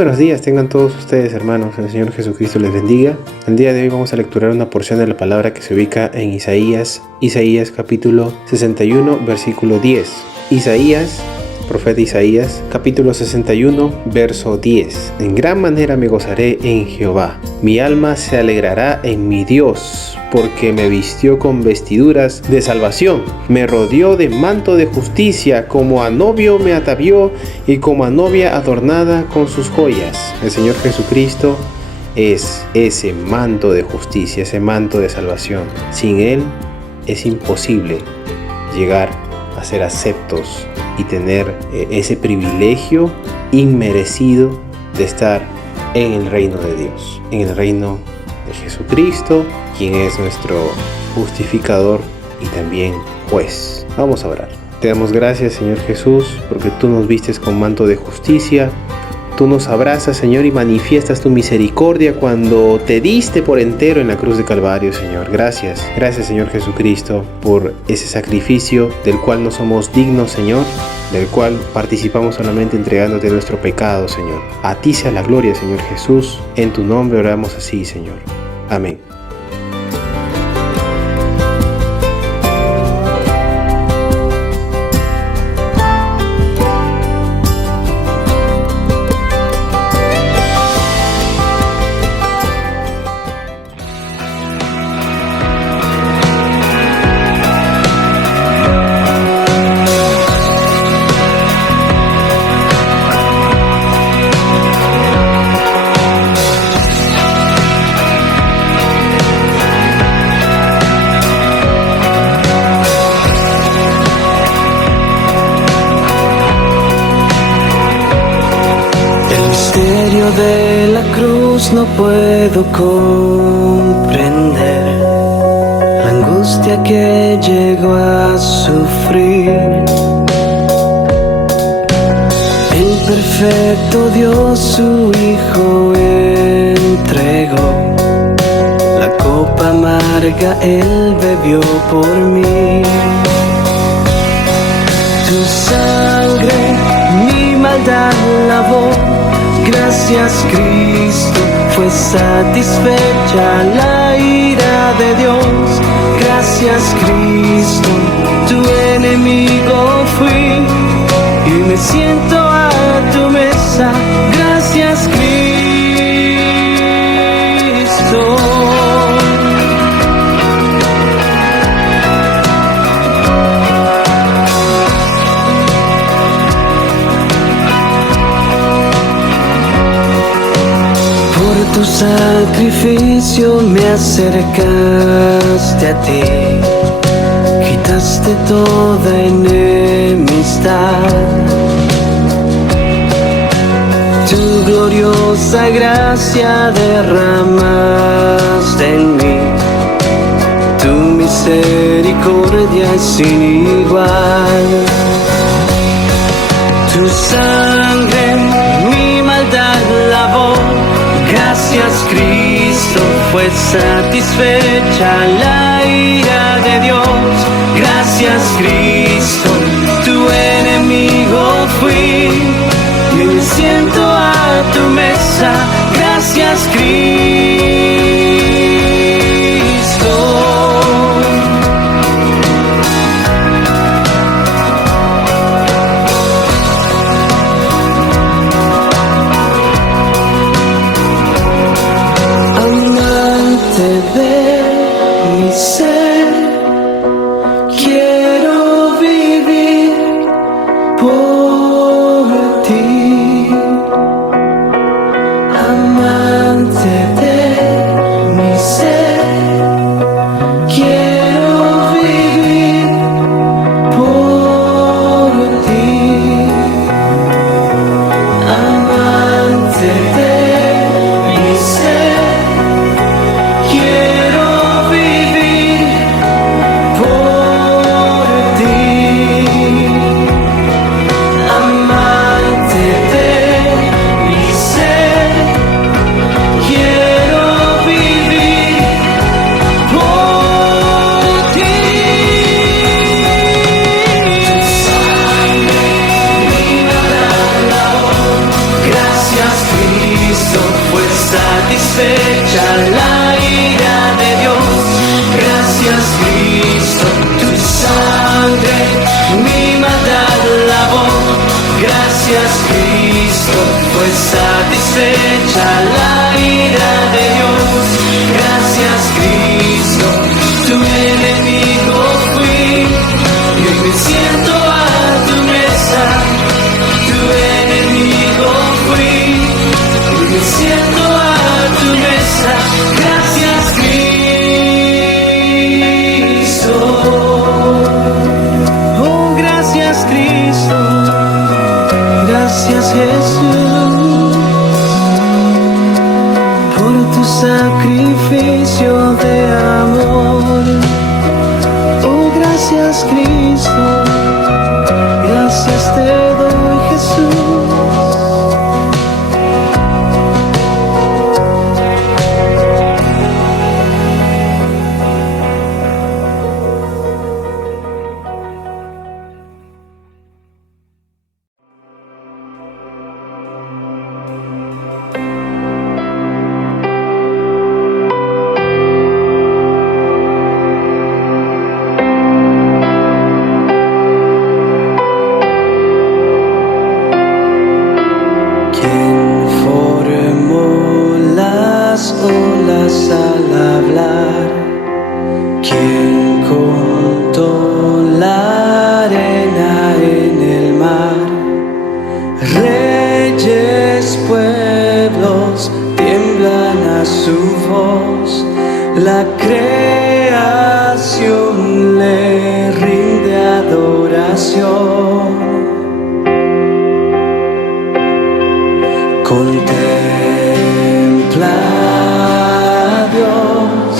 buenos días tengan todos ustedes, hermanos. El Señor Jesucristo les bendiga. El día de hoy vamos a lecturar una porción de la palabra que se ubica en Isaías capítulo 61, versículo 10. Profeta Isaías, capítulo 61, verso 10. En gran manera me gozaré en Jehová. Mi alma se alegrará en mi Dios, porque me vistió con vestiduras de salvación. Me rodeó de manto de justicia, como a novio me atavió y como a novia adornada con sus joyas. El Señor Jesucristo es ese manto de justicia, ese manto de salvación. Sin Él es imposible llegar a ser aceptos y tener ese privilegio inmerecido de estar en el reino de Dios, en el reino de Jesucristo, quien es nuestro justificador y también juez. Vamos a orar. Te damos gracias, Señor Jesús, porque tú nos vistes con manto de justicia. Tú nos abrazas, Señor, y manifiestas tu misericordia cuando te diste por entero en la cruz de Calvario, Señor. Gracias. Gracias, Señor Jesucristo, por ese sacrificio del cual no somos dignos, Señor, del cual participamos solamente entregándote nuestro pecado, Señor. A ti sea la gloria, Señor Jesús. En tu nombre oramos así, Señor. Amén. De la cruz no puedo comprender la angustia que llegó a sufrir. El perfecto Dios su Hijo entregó, la copa amarga Él bebió por mí. Tu sangre mi maldad lavó. Gracias Cristo, fue satisfecha la ira de Dios. Gracias Cristo, tu enemigo fui y me siento a tu mesa. Gracias Cristo. Tu sacrificio me acercaste a ti, quitaste toda enemistad. Tu gloriosa gracia derramaste en mí, tu misericordia es sin igual. Tu sangre mi maldad lavó. Gracias Cristo, fue satisfecha la ira de Dios. Gracias Cristo, tu enemigo fui y me siento a tu mesa. Gracias Cristo. De mi ser, quiero vivir por ti, amante de mi Cristo, tu sangre mi maldad lavó. Gracias Cristo, fue satisfecha la ira de Dios. Gracias Cristo, tu enemigo fui y hoy me siento a tu mesa. Tu enemigo fui y hoy me siento a tu mesa. Gracias Cristo. Oh, gracias Cristo. Gracias Jesús por tu sacrificio de amor. Oh, gracias Cristo, gracias te doy Jesús. La creación le rinde adoración. Contempla a Dios,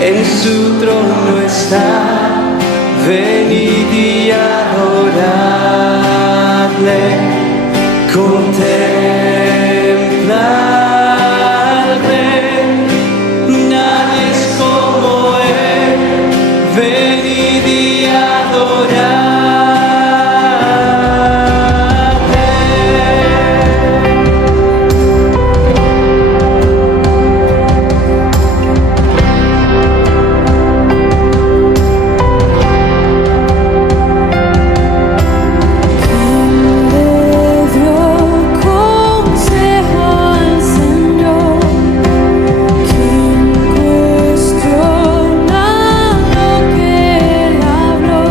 en su trono está. Venid y adoradle. Contempla. Venid y adoradle. ¿Quién le dio consejo al Señor? ¿Quién cuestiona lo que Él habló?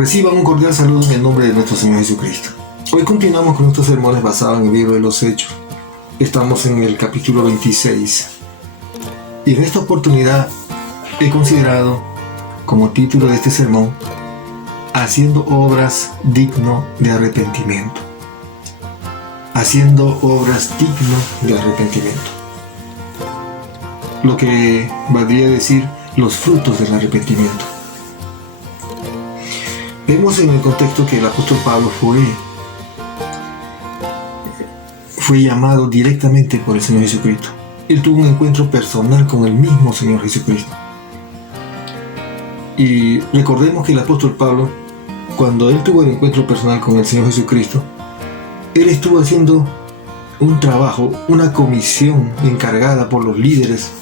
Reciban un cordial saludo en el nombre de nuestro Señor Jesucristo. Hoy continuamos con nuestros sermones basados en el libro de los Hechos. Estamos en el capítulo 26. Y en esta oportunidad he considerado como título de este sermón: Haciendo obras digno de arrepentimiento. Haciendo obras digno de arrepentimiento. Lo que valdría decir los frutos del arrepentimiento. Vemos en el contexto que el apóstol Pablo fue llamado directamente por el Señor Jesucristo. Él tuvo un encuentro personal con el mismo Señor Jesucristo. Y recordemos que el apóstol Pablo, cuando él tuvo el encuentro personal con el Señor Jesucristo, él estuvo haciendo un trabajo, una comisión encargada por los líderes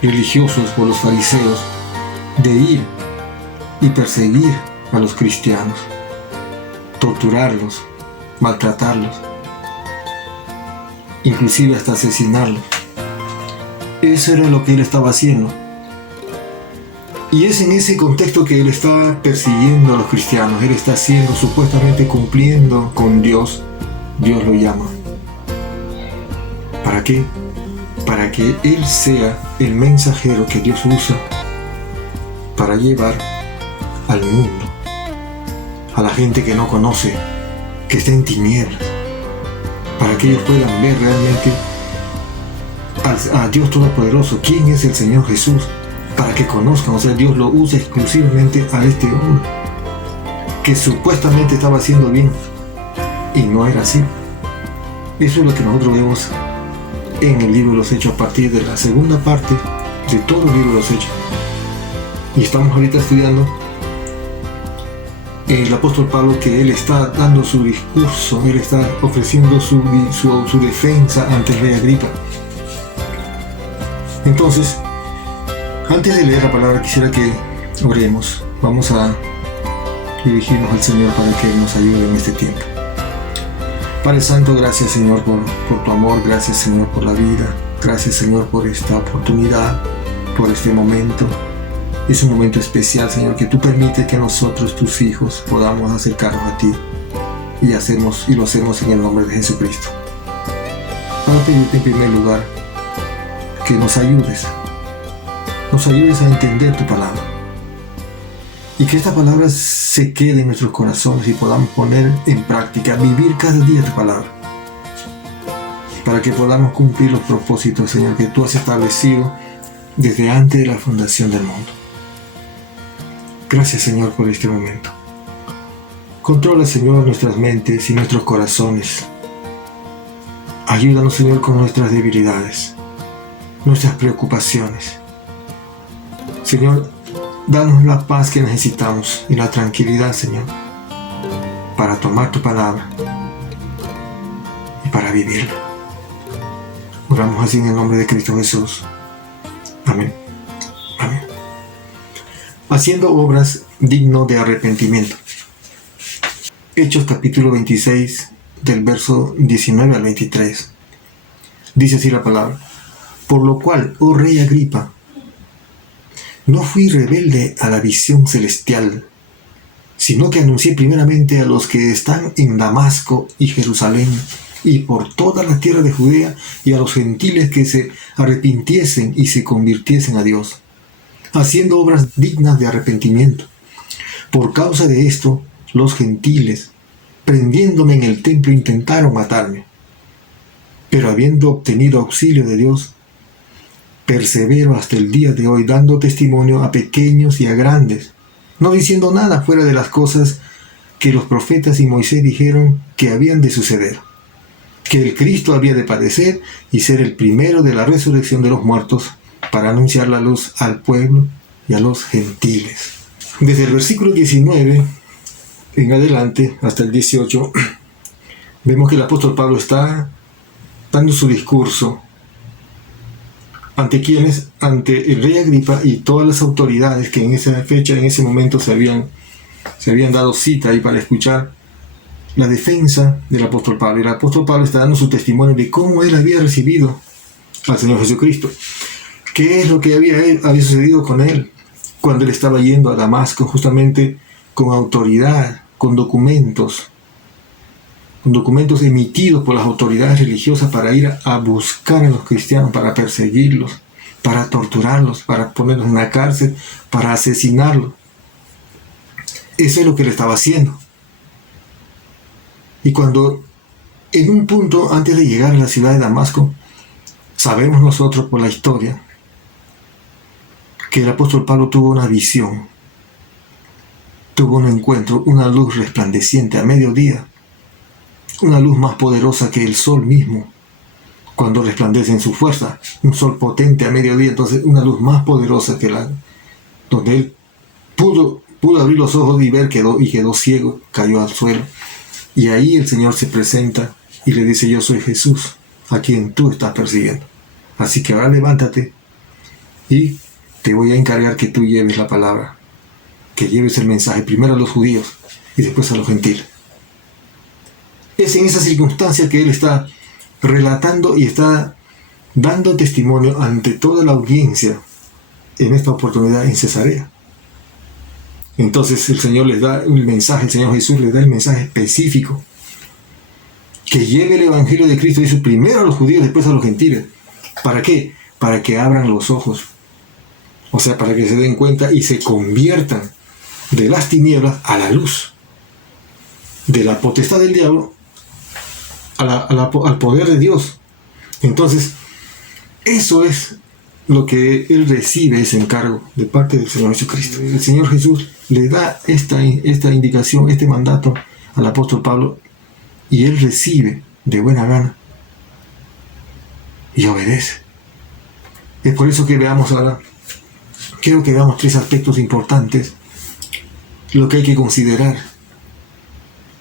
religiosos, por los fariseos, de ir y perseguir a los cristianos, torturarlos, maltratarlos, inclusive hasta asesinarlos. Eso era lo que él estaba haciendo. Y es en ese contexto que él está persiguiendo a los cristianos. Él está haciendo, supuestamente cumpliendo con Dios. Dios lo llama. ¿Para qué? Para que él sea el mensajero que Dios usa para llevar al mundo, a la gente que no conoce, que está en tinieblas, para que ellos puedan ver realmente a Dios Todopoderoso, quién es el Señor Jesús, para que conozcan. O sea, Dios lo usa exclusivamente a este hombre que supuestamente estaba haciendo bien y no era así. Eso es lo que nosotros vemos en el libro de los Hechos, a partir de la segunda parte de todo el libro de los Hechos. Y estamos ahorita estudiando el apóstol Pablo, que él está dando su discurso, él está ofreciendo su defensa ante el rey Agripa. Entonces, antes de leer la palabra, quisiera que oremos. Vamos a dirigirnos al Señor para que Él nos ayude en este tiempo. Padre Santo, gracias Señor por tu amor, gracias Señor por la vida, gracias Señor por esta oportunidad, por este momento. Es un momento especial, Señor, que tú permites que nosotros, tus hijos, podamos acercarnos a ti y lo hacemos en el nombre de Jesucristo. Para pedirte en primer lugar que nos ayudes a entender tu palabra y que esta palabra se quede en nuestros corazones y podamos poner en práctica, vivir cada día tu palabra, para que podamos cumplir los propósitos, Señor, que tú has establecido desde antes de la fundación del mundo. Gracias, Señor, por este momento. Controla, Señor, nuestras mentes y nuestros corazones. Ayúdanos, Señor, con nuestras debilidades, nuestras preocupaciones. Señor, danos la paz que necesitamos y la tranquilidad, Señor, para tomar tu palabra y para vivirla. Oramos así en el nombre de Cristo Jesús. Amén. Amén. Haciendo obras digno de arrepentimiento. Hechos capítulo 26, del verso 19 al 23. Dice así la palabra: Por lo cual, oh rey Agripa, no fui rebelde a la visión celestial, sino que anuncié primeramente a los que están en Damasco y Jerusalén, y por toda la tierra de Judea, y a los gentiles que se arrepintiesen y se convirtiesen a Dios, haciendo obras dignas de arrepentimiento. Por causa de esto, los gentiles, prendiéndome en el templo, intentaron matarme. Pero habiendo obtenido auxilio de Dios, persevero hasta el día de hoy, dando testimonio a pequeños y a grandes, no diciendo nada fuera de las cosas que los profetas y Moisés dijeron que habían de suceder, que el Cristo había de padecer y ser el primero de la resurrección de los muertos, para anunciar la luz al pueblo y a los gentiles. Desde el versículo 19 en adelante hasta el 18, vemos que el apóstol Pablo está dando su discurso. ¿Ante quiénes? Ante el rey Agripa y todas las autoridades que en esa fecha, en ese momento se habían dado cita ahí para escuchar la defensa del apóstol Pablo. El apóstol Pablo está dando su testimonio de cómo él había recibido al Señor Jesucristo. ¿Qué es lo que había sucedido con él cuando él estaba yendo a Damasco justamente con autoridad, con documentos emitidos por las autoridades religiosas para ir a buscar a los cristianos, para perseguirlos, para torturarlos, para ponerlos en la cárcel, para asesinarlos. Eso es lo que él estaba haciendo. Y cuando en un punto antes de llegar a la ciudad de Damasco, sabemos nosotros por la historia que el apóstol Pablo tuvo una visión, tuvo un encuentro, una luz resplandeciente a mediodía, una luz más poderosa que el sol mismo, cuando resplandece en su fuerza, un sol potente a mediodía, entonces una luz más poderosa que la, donde él pudo abrir los ojos y ver, quedó ciego, cayó al suelo. Y ahí el Señor se presenta y le dice: yo soy Jesús, a quien tú estás persiguiendo. Así que ahora levántate y te voy a encargar que tú lleves la palabra, que lleves el mensaje primero a los judíos y después a los gentiles. Es en esa circunstancia que él está relatando y está dando testimonio ante toda la audiencia en esta oportunidad en Cesarea. Entonces el Señor les da un mensaje, el Señor Jesús les da el mensaje específico, que lleve el Evangelio de Cristo, dice, primero a los judíos, después a los gentiles. ¿Para qué? Para que abran los ojos, o sea, para que se den cuenta y se conviertan de las tinieblas a la luz, de la potestad del diablo al poder de Dios. Entonces, eso es lo que él recibe, ese encargo de parte del Señor Jesucristo. El Señor Jesús le da esta indicación, este mandato al apóstol Pablo, y él recibe de buena gana y obedece. Es por eso que veamos ahora, quiero que veamos 3 aspectos importantes, lo que hay que considerar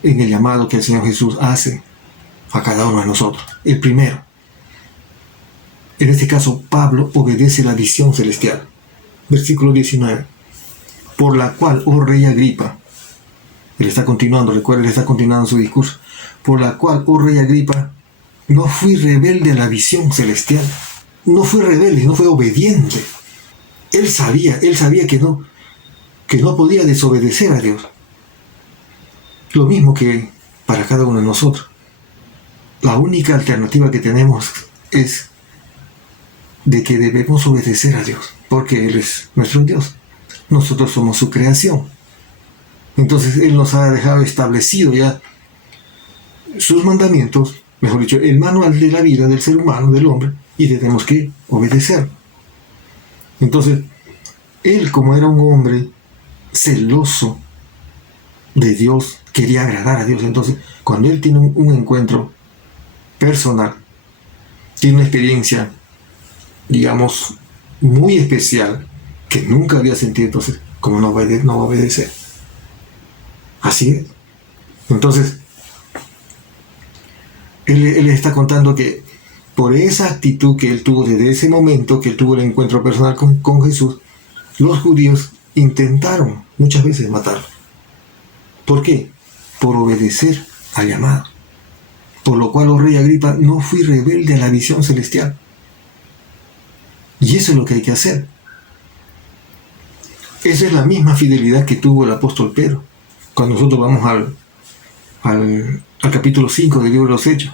en el llamado que el Señor Jesús hace a cada uno de nosotros. El primero, en este caso Pablo obedece la visión celestial. Versículo 19. Por la cual, oh rey Agripa, él está continuando, recuerda, él está continuando su discurso. Por la cual, oh rey Agripa, no fui rebelde a la visión celestial. No fui rebelde, no fue obediente. Él sabía que no podía desobedecer a Dios. Lo mismo que para cada uno de nosotros. La única alternativa que tenemos es de que debemos obedecer a Dios, porque Él es nuestro Dios. Nosotros somos su creación. Entonces Él nos ha dejado establecido ya sus mandamientos, mejor dicho, el manual de la vida del ser humano, del hombre, y tenemos que obedecer. Entonces, Él, como era un hombre celoso de Dios, quería agradar a Dios. Entonces, cuando Él tiene un encuentro personal, tiene una experiencia, digamos, muy especial, que nunca había sentido, entonces, como no va a obedecer. Así es. Entonces, él está contando que por esa actitud que él tuvo desde ese momento, que él tuvo el encuentro personal con Jesús, los judíos intentaron muchas veces matarlo. ¿Por qué? Por obedecer al llamado. Por lo cual, oh rey Agripa, no fui rebelde a la visión celestial. Y eso es lo que hay que hacer. Esa es la misma fidelidad que tuvo el apóstol Pedro. Cuando nosotros vamos al capítulo 5 del libro de los Hechos,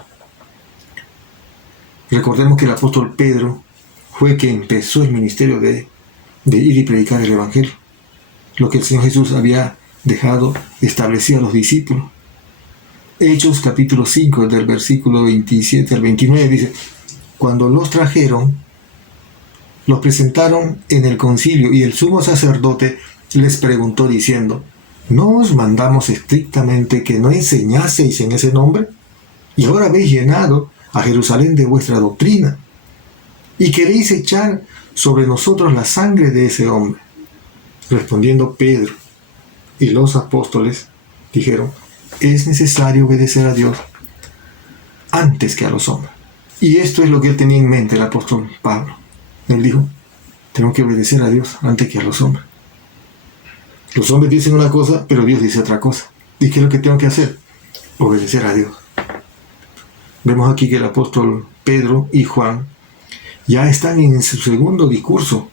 recordemos que el apóstol Pedro fue quien empezó el ministerio de ir y predicar el Evangelio, lo que el Señor Jesús había dejado establecido a los discípulos. Hechos capítulo 5, del versículo 27 al 29, dice: cuando los trajeron, los presentaron en el concilio, y el sumo sacerdote les preguntó diciendo: ¿no os mandamos estrictamente que no enseñaseis en ese nombre? Y ahora habéis llenado a Jerusalén de vuestra doctrina, y queréis echar sobre nosotros la sangre de ese hombre. Respondiendo Pedro y los apóstoles dijeron: es necesario obedecer a Dios antes que a los hombres. Y esto es lo que él tenía en mente, el apóstol Pablo. Él dijo: tengo que obedecer a Dios antes que a los hombres. Los hombres dicen una cosa, pero Dios dice otra cosa. ¿Y qué es lo que tengo que hacer? Obedecer a Dios. Vemos aquí que el apóstol Pedro y Juan ya están en su segundo discurso.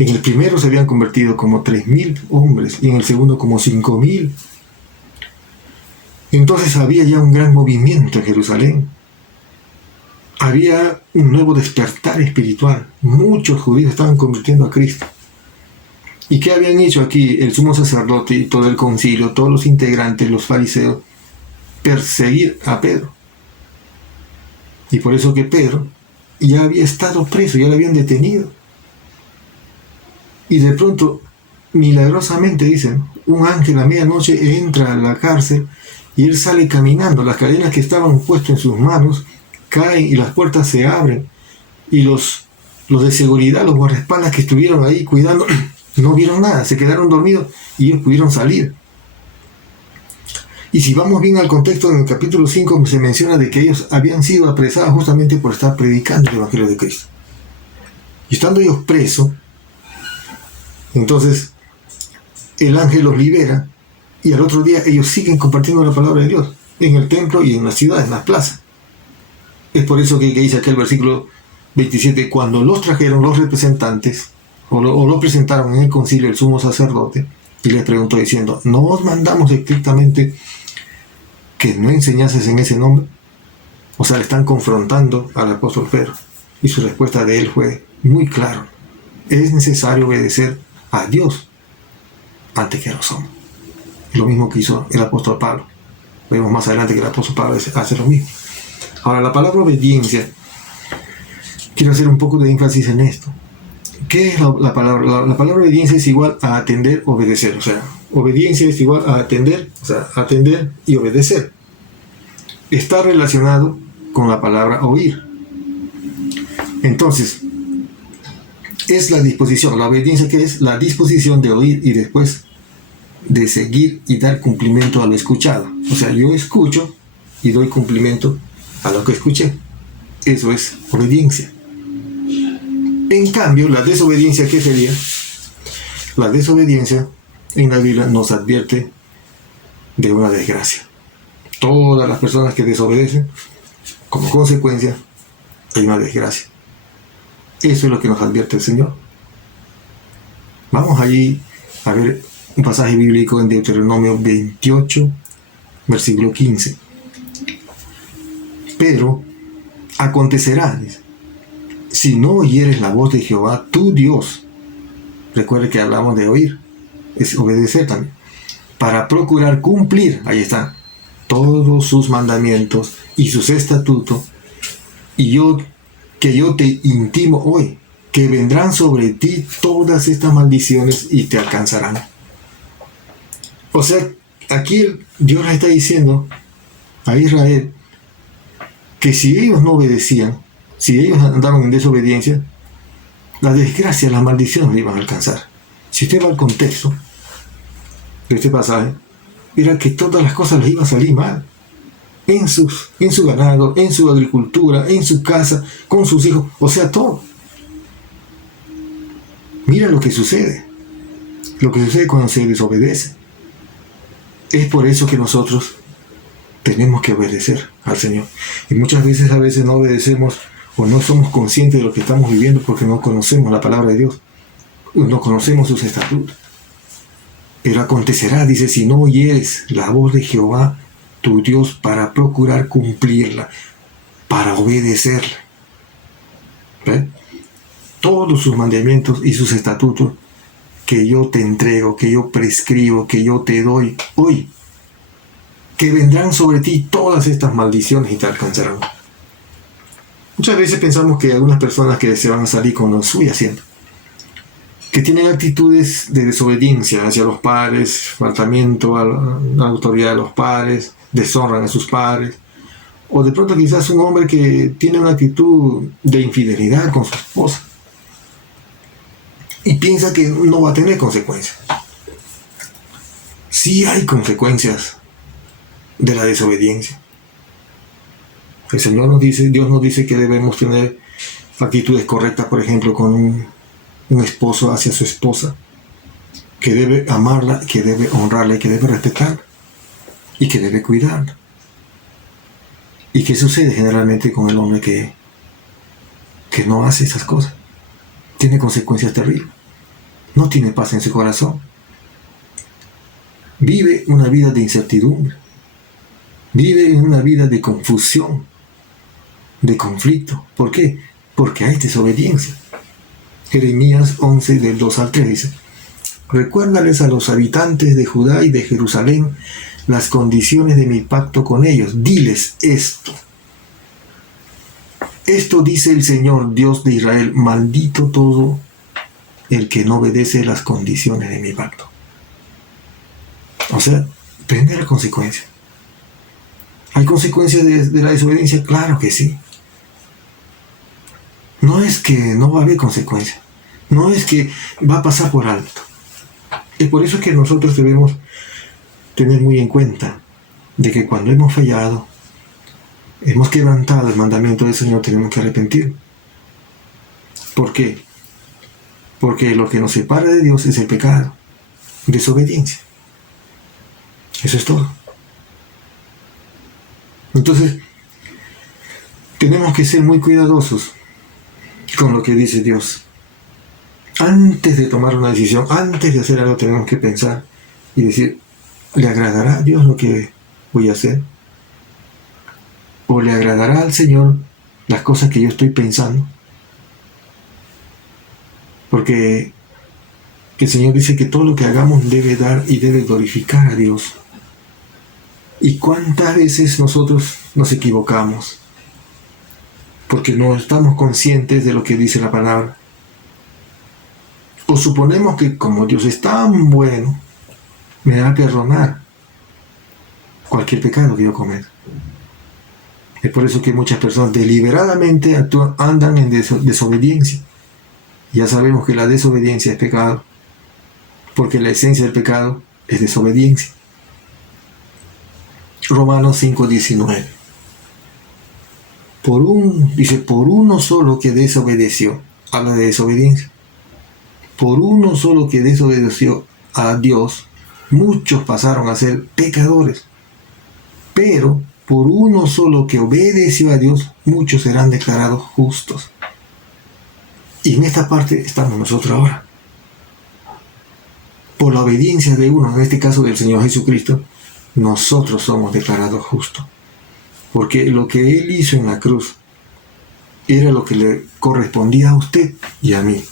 En el primero se habían convertido como 3.000 hombres y en el segundo como 5.000. Entonces había ya un gran movimiento en Jerusalén. Había un nuevo despertar espiritual. Muchos judíos estaban convirtiendo a Cristo. ¿Y qué habían hecho aquí el sumo sacerdote y todo el concilio, todos los integrantes, los fariseos? Perseguir a Pedro. Y por eso que Pedro ya había estado preso, ya lo habían detenido. Y de pronto, milagrosamente, dicen, un ángel a medianoche entra a la cárcel y él sale caminando. Las cadenas que estaban puestas en sus manos caen y las puertas se abren. Y los de seguridad, los guardaespaldas que estuvieron ahí cuidando, no vieron nada, se quedaron dormidos y ellos pudieron salir. Y si vamos bien al contexto, en el capítulo 5 se menciona de que ellos habían sido apresados justamente por estar predicando el Evangelio de Cristo. Y estando ellos presos, entonces el ángel los libera y al otro día ellos siguen compartiendo la palabra de Dios en el templo y en las ciudades, en las plazas. Es por eso que dice aquel versículo 27, cuando los trajeron los representantes o lo presentaron en el concilio el sumo sacerdote y les preguntó diciendo, ¿no os mandamos estrictamente que no enseñases en ese nombre? O sea, le están confrontando al apóstol Pedro y su respuesta de él fue muy clara: es necesario obedecer a Dios antes que a los hombres. Lo mismo que hizo el apóstol Pablo. Vemos más adelante que el apóstol Pablo hace lo mismo. Ahora, la palabra obediencia, quiero hacer un poco de énfasis en esto. ¿Qué es la palabra? La palabra obediencia es igual a atender, obedecer. O sea, obediencia es igual a atender, o sea, atender y obedecer. Está relacionado con la palabra oír. Entonces, es la disposición, la obediencia, que es la disposición de oír y después de seguir y dar cumplimiento a lo escuchado. O sea, yo escucho y doy cumplimiento a lo que escuché. Eso es obediencia. En cambio, la desobediencia, ¿qué sería? La desobediencia en la Biblia nos advierte de una desgracia. Todas las personas que desobedecen, como consecuencia, hay una desgracia. Eso es lo que nos advierte el Señor. Vamos allí a ver un pasaje bíblico en Deuteronomio 28, versículo 15. Pero acontecerá, dice, si no oyeres la voz de Jehová, tu Dios, recuerde que hablamos de oír, es obedecer también, para procurar cumplir, ahí está, todos sus mandamientos y sus estatutos, y yo te intimo hoy, que vendrán sobre ti todas estas maldiciones y te alcanzarán. O sea, aquí Dios le está diciendo a Israel que si ellos no obedecían, si ellos andaban en desobediencia, la desgracia, las maldiciones le iban a alcanzar. Si usted va al contexto de este pasaje, verá que todas las cosas les iban a salir mal. En su ganado, en su agricultura, en su casa, con sus hijos, o sea, todo. Mira lo que sucede cuando se desobedece. Es por eso que nosotros tenemos que obedecer al Señor. Y muchas veces, no obedecemos o no somos conscientes de lo que estamos viviendo porque no conocemos la palabra de Dios, no conocemos sus estatutos. Pero acontecerá, dice, si no oyeres la voz de Jehová, tu Dios, para procurar cumplirla, para obedecerla. ¿Ve? Todos sus mandamientos y sus estatutos que yo te entrego, que yo prescribo, que yo te doy hoy, que vendrán sobre ti todas estas maldiciones y te alcanzarán. Muchas veces pensamos que algunas personas que se van a salir con lo estoy haciendo, que tienen actitudes de desobediencia hacia los padres, faltamiento a la autoridad de los padres, deshonran a sus padres, o de pronto quizás un hombre que tiene una actitud de infidelidad con su esposa y piensa que no va a tener consecuencias. Sí hay consecuencias de la desobediencia. El Señor nos dice, Dios nos dice que debemos tener actitudes correctas, por ejemplo, con un esposo hacia su esposa, que debe amarla, que debe honrarla, que debe respetarla y que debe cuidarla. ¿Y qué sucede generalmente con el hombre que no hace esas cosas? Tiene consecuencias terribles. no tiene paz en su corazón. Vive una vida de incertidumbre. Vive una vida de confusión, de conflicto. ¿Por qué? Porque hay desobediencia. Jeremías 11, del 2 al 3 dice: recuérdales a los habitantes de Judá y de Jerusalén las condiciones de mi pacto con ellos. Diles esto. Esto dice el Señor, Dios de Israel: maldito todo el que no obedece las condiciones de mi pacto. O sea, depende de la consecuencia. ¿Hay consecuencias de la desobediencia? Claro que sí. No es que no va a haber consecuencias. No es que va a pasar por alto. Es por eso que nosotros debemos tener muy en cuenta de que cuando hemos fallado, hemos quebrantado el mandamiento del Señor, tenemos que arrepentir. ¿Por qué? Porque lo que nos separa de Dios es el pecado, desobediencia. Eso es todo. Entonces, tenemos que ser muy cuidadosos con lo que dice Dios. Antes de tomar una decisión, antes de hacer algo, tenemos que pensar y decir: ¿le agradará a Dios lo que voy a hacer? ¿O le agradará al Señor las cosas que yo estoy pensando? Porque el Señor dice que todo lo que hagamos debe dar y debe glorificar a Dios. ¿Y cuántas veces nosotros nos equivocamos? Porque no estamos conscientes de lo que dice la palabra. O suponemos que como Dios es tan bueno, me va a perdonar cualquier pecado que yo cometa. Es por eso que muchas personas deliberadamente andan en desobediencia. Ya sabemos que la desobediencia es pecado, porque la esencia del pecado es desobediencia. Romanos 5:19. Por uno solo que desobedeció, habla de desobediencia. Por uno solo que desobedeció a Dios, muchos pasaron a ser pecadores. Pero por uno solo que obedeció a Dios, muchos serán declarados justos. Y en esta parte estamos nosotros ahora. Por la obediencia de uno, en este caso del Señor Jesucristo, nosotros somos declarados justos. Porque lo que Él hizo en la cruz era lo que le correspondía a usted y a mí.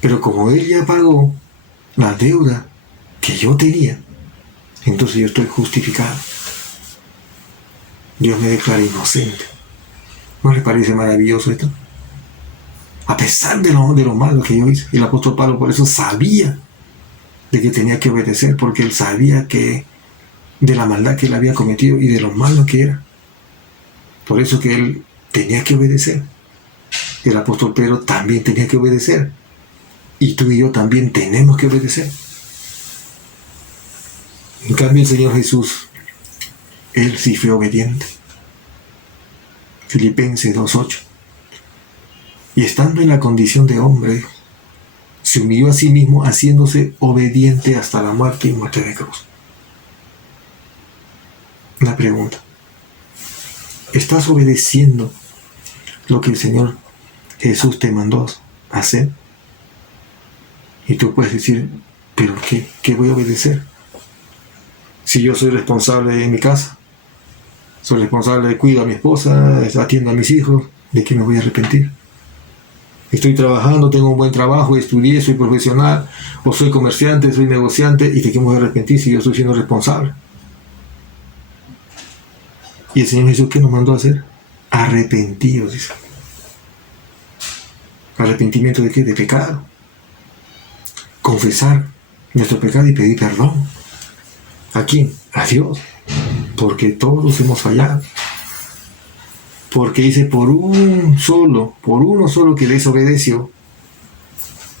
Pero como Él ya pagó la deuda que yo tenía, entonces yo estoy justificado. Dios me declara inocente. ¿No le parece maravilloso esto? A pesar de lo malo que yo hice. El apóstol Pablo por eso sabía de que tenía que obedecer, porque él sabía que de la maldad que él había cometido y de lo malo que era. Por eso que él tenía que obedecer. El apóstol Pedro también tenía que obedecer. Y tú y yo también tenemos que obedecer. En cambio el Señor Jesús, Él sí fue obediente. Filipenses 2:8. Y estando en la condición de hombre, se humilló a sí mismo, haciéndose obediente hasta la muerte y muerte de cruz. Una pregunta: ¿estás obedeciendo lo que el Señor Jesús te mandó a hacer? Y tú puedes decir: ¿pero qué voy a obedecer? Si yo soy responsable en mi casa, soy responsable, cuido a mi esposa, atiendo a mis hijos, ¿de qué me voy a arrepentir? Estoy trabajando, tengo un buen trabajo, estudié, soy profesional, o soy comerciante, soy negociante, ¿y de qué me voy a arrepentir si yo estoy siendo responsable? ¿Y el Señor Jesús qué nos mandó a hacer? Arrepentidos, dice. ¿Arrepentimiento de qué? De pecado. Confesar nuestro pecado y pedir perdón. ¿A quién? A Dios. Porque todos hemos fallado. Porque dice, por uno solo que desobedeció,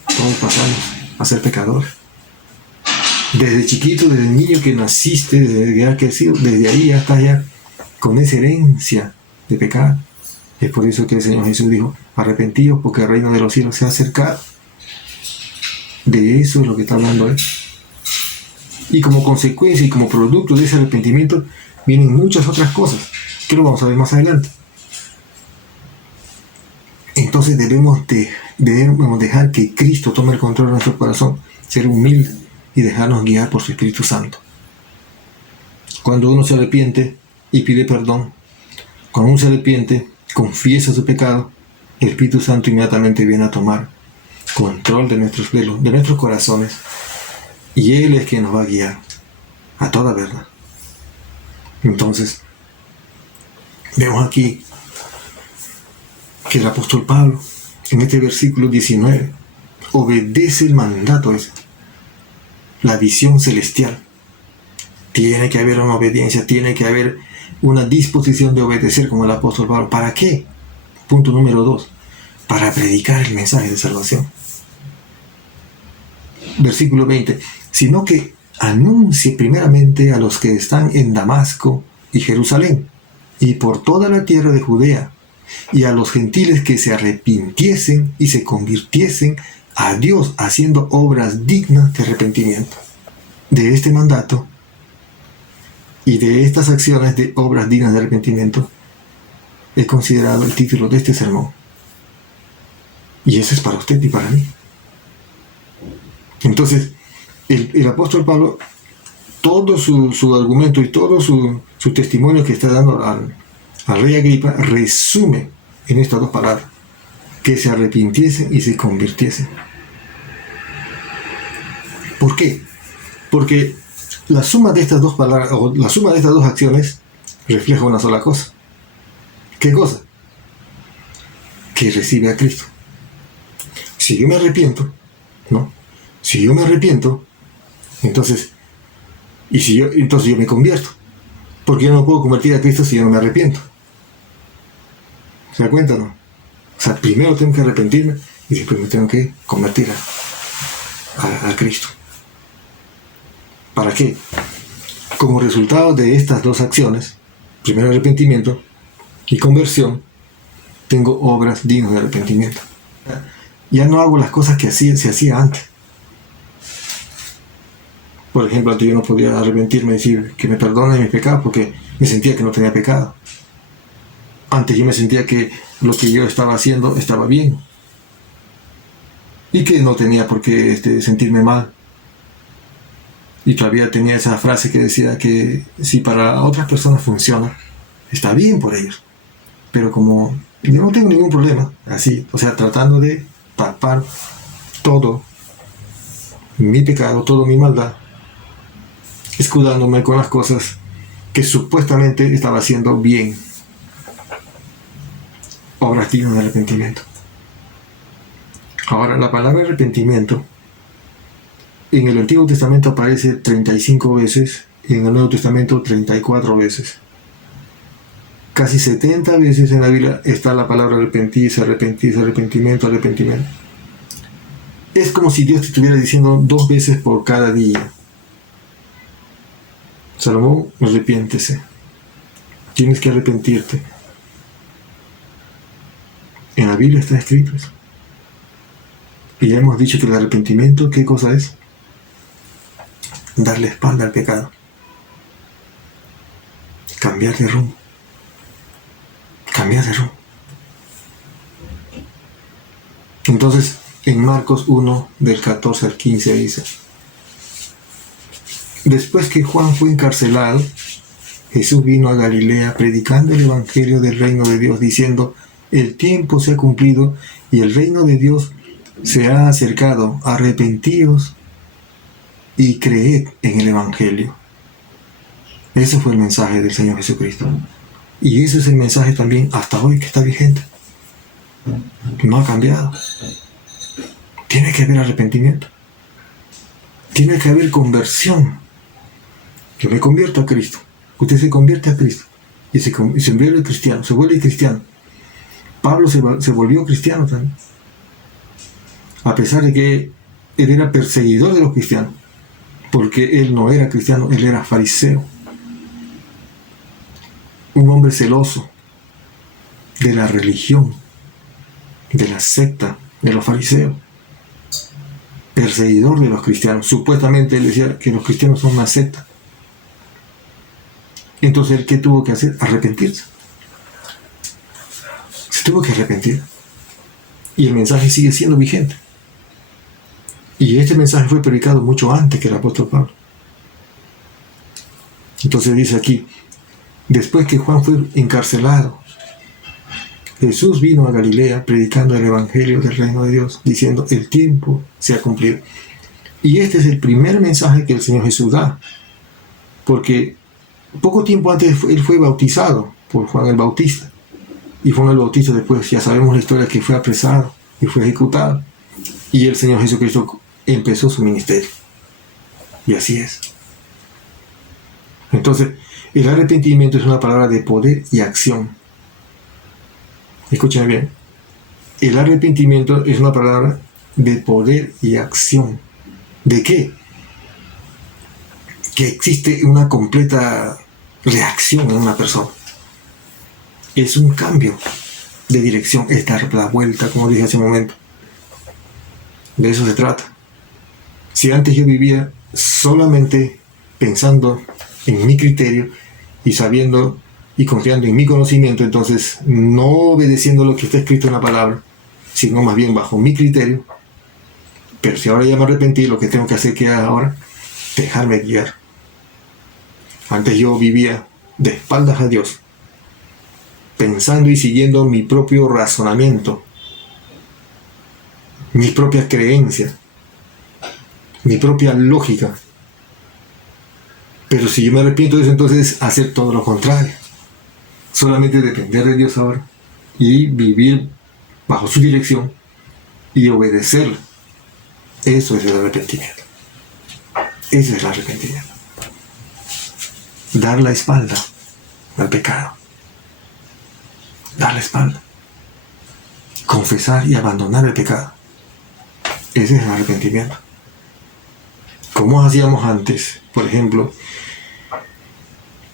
todos pasamos a ser pecadores. Desde chiquito, desde niño que naciste, desde que has crecido, desde ahí ya estás ya con esa herencia de pecado. Es por eso que el Señor Jesús dijo: arrepentíos porque el reino de los cielos se ha acercado. De eso es lo que está hablando Él. Y como consecuencia y como producto de ese arrepentimiento vienen muchas otras cosas que lo vamos a ver más adelante. Entonces Entonces debemos dejar que Cristo tome el control de nuestro corazón, ser humilde y dejarnos guiar por su Espíritu Santo. Cuando uno se arrepiente y pide perdón, cuando uno se arrepiente, confiesa su pecado, el Espíritu Santo inmediatamente viene a tomar control de nuestros corazones, y Él es quien nos va a guiar a toda verdad. Entonces, vemos aquí que el apóstol Pablo, en este versículo 19, obedece el mandato ese, la visión celestial. Tiene que haber una obediencia, tiene que haber una disposición de obedecer como el apóstol Pablo. ¿Para qué? Punto número 2, para predicar el mensaje de salvación. Versículo 20, sino que anuncie primeramente a los que están en Damasco y Jerusalén, y por toda la tierra de Judea, y a los gentiles que se arrepintiesen y se convirtiesen a Dios haciendo obras dignas de arrepentimiento. De este mandato y de estas acciones de obras dignas de arrepentimiento he considerado el título de este sermón. Y eso es para usted y para mí. Entonces, el apóstol Pablo, todo su argumento y todo su testimonio que está dando al rey Agripa, resume en estas dos palabras: que se arrepintiesen y se convirtiesen. ¿Por qué? Porque la suma de estas dos palabras, o la suma de estas dos acciones, refleja una sola cosa. ¿Qué cosa? Que recibe a Cristo. Si yo me arrepiento, ¿no? Si yo me arrepiento, entonces yo me convierto. Porque yo no puedo convertir a Cristo si yo no me arrepiento. ¿Se da cuenta, no? O sea, primero tengo que arrepentirme y después me tengo que convertir a Cristo. ¿Para qué? Como resultado de estas dos acciones, primero arrepentimiento y conversión, tengo obras dignas de arrepentimiento. Ya no hago las cosas que se hacía antes. Por ejemplo, antes yo no podía arrepentirme y decir que me perdone mis pecados porque me sentía que no tenía pecado. Antes yo me sentía que lo que yo estaba haciendo estaba bien y que no tenía por qué sentirme mal. Y todavía tenía esa frase que decía que si para otras personas funciona, está bien por ellos. Pero como yo no tengo ningún problema, así, o sea, tratando de tapar todo mi pecado, toda mi maldad, escudándome con las cosas que supuestamente estaba haciendo bien. Obras dignas de arrepentimiento. Ahora, la palabra arrepentimiento en el Antiguo Testamento aparece 35 veces y en el Nuevo Testamento 34 veces. Casi 70 veces en la Biblia está la palabra arrepentirse, arrepentimiento. Es como si Dios te estuviera diciendo 2 veces por cada día: Salomón, arrepiéntese. Tienes que arrepentirte. En la Biblia está escrito eso. Y ya hemos dicho que el arrepentimiento, ¿qué cosa es? Darle espalda al pecado. Cambiar de rumbo. Entonces, en Marcos 1, del 14 al 15 dice: después que Juan fue encarcelado, Jesús vino a Galilea predicando el evangelio del reino de Dios, diciendo: el tiempo se ha cumplido y el reino de Dios se ha acercado. Arrepentíos y creed en el evangelio. Ese fue el mensaje del Señor Jesucristo. Y ese es el mensaje también hasta hoy que está vigente. No ha cambiado. Tiene que haber arrepentimiento. Tiene que haber conversión. Yo me convierto a Cristo. Usted se convierte a Cristo. Y se vuelve cristiano. Se vuelve cristiano. Pablo se volvió cristiano también. A pesar de que él era perseguidor de los cristianos. Porque él no era cristiano, él era fariseo. Un hombre celoso de la religión, de la secta de los fariseos. Perseguidor de los cristianos. Supuestamente él decía que los cristianos son una secta. Entonces, ¿él qué tuvo que hacer? Arrepentirse. Se tuvo que arrepentir. Y el mensaje sigue siendo vigente. Y este mensaje fue predicado mucho antes que el apóstol Pablo. Entonces dice aquí, después que Juan fue encarcelado, Jesús vino a Galilea predicando el evangelio del reino de Dios, diciendo, el tiempo se ha cumplido. Y este es el primer mensaje que el Señor Jesús da, porque poco tiempo antes él fue bautizado por Juan el Bautista. Y Juan el Bautista después, ya sabemos la historia, que fue apresado y fue ejecutado. Y el Señor Jesucristo empezó su ministerio. Y así es. Entonces, el arrepentimiento es una palabra de poder y acción. Escuchen bien. El arrepentimiento es una palabra de poder y acción. ¿De qué? Que existe una completa reacción en una persona. Es un cambio de dirección, es dar la vuelta, como dije hace un momento. De eso se trata. Si antes yo vivía solamente pensando en mi criterio y sabiendo y confiando en mi conocimiento, entonces no obedeciendo lo que está escrito en la palabra, sino más bien bajo mi criterio. Pero si ahora ya me arrepentí, lo que tengo que hacer que ahora, dejarme guiar. Antes yo vivía de espaldas a Dios, pensando y siguiendo mi propio razonamiento, mis propias creencias, mi propia lógica. Pero si yo me arrepiento de eso, entonces hacer todo lo contrario. Solamente depender de Dios ahora y vivir bajo su dirección y obedecerlo. Eso es el arrepentimiento. Eso es el arrepentimiento. Dar la espalda al pecado. Dar la espalda. Confesar y abandonar el pecado. Ese es el arrepentimiento. Como hacíamos antes, por ejemplo,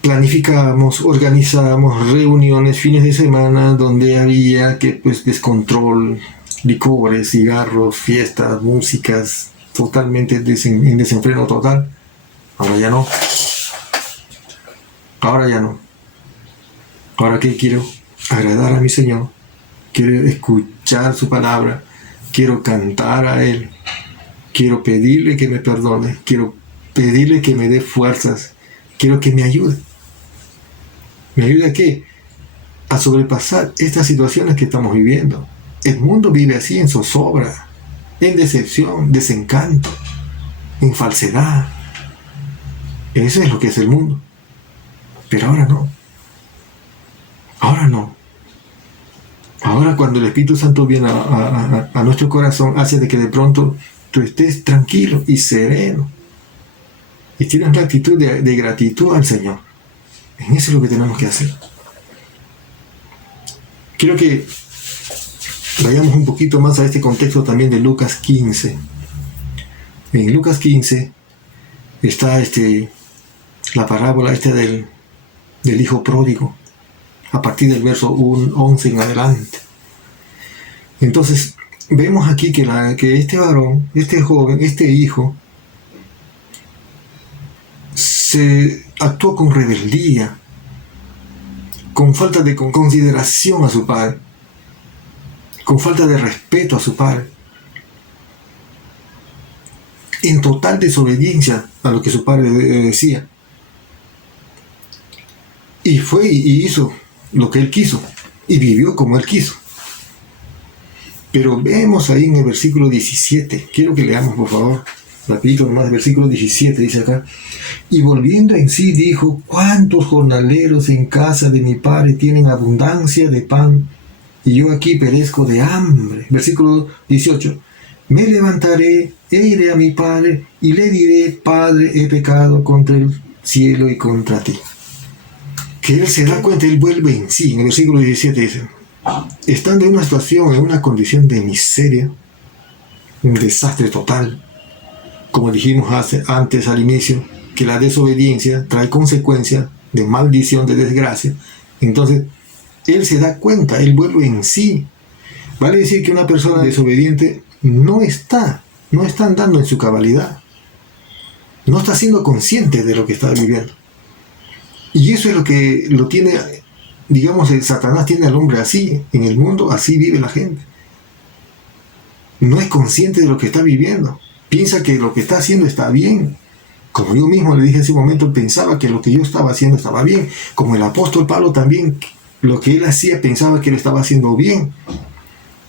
planificábamos, organizábamos reuniones, fines de semana, donde había que descontrol, licores, cigarros, fiestas, músicas, totalmente en desenfreno total. Ahora ya no. Ahora ya no. Ahora que quiero agradar a mi Señor, quiero escuchar su palabra, quiero cantar a Él, quiero pedirle que me perdone, quiero pedirle que me dé fuerzas, quiero que me ayude. ¿Me ayuda a qué? A sobrepasar estas situaciones que estamos viviendo. El mundo vive así, en zozobra, en decepción, desencanto, en falsedad. Eso es lo que es el mundo. Pero ahora no. Ahora no. Ahora cuando el Espíritu Santo viene a nuestro corazón, hace de que de pronto tú estés tranquilo y sereno. Y tienes la actitud de gratitud al Señor. En eso es lo que tenemos que hacer. Quiero que vayamos un poquito más a este contexto también de Lucas 15. En Lucas 15 está la parábola del hijo pródigo, a partir del verso 11 en adelante. Entonces, vemos aquí que este varón, este joven, este hijo, se actuó con rebeldía, con falta de consideración a su padre, con falta de respeto a su padre, en total desobediencia a lo que su padre decía. Y fue y hizo lo que él quiso, y vivió como él quiso. Pero vemos ahí en el versículo 17, quiero que leamos por favor, rapidito nomás, el versículo 17 dice acá: y volviendo en sí dijo, ¿cuántos jornaleros en casa de mi padre tienen abundancia de pan, y yo aquí perezco de hambre? Versículo 18, me levantaré e iré a mi padre, y le diré, Padre, he pecado contra el cielo y contra ti. Que él se da cuenta, él vuelve en sí. En el versículo 17 dice, estando en una situación, en una condición de miseria, un desastre total, como dijimos antes al inicio, que la desobediencia trae consecuencias de maldición, de desgracia. Entonces, él se da cuenta, él vuelve en sí. Vale decir que una persona desobediente no está andando en su cabalidad, no está siendo consciente de lo que está viviendo. Y eso es lo que lo tiene, digamos, el Satanás tiene al hombre así. En el mundo así vive la gente. no es consciente de lo que está viviendo. Piensa que lo que está haciendo está bien. Como yo mismo le dije hace un momento, pensaba que lo que yo estaba haciendo estaba bien. Como el apóstol Pablo también, lo que él hacía pensaba que lo estaba haciendo bien.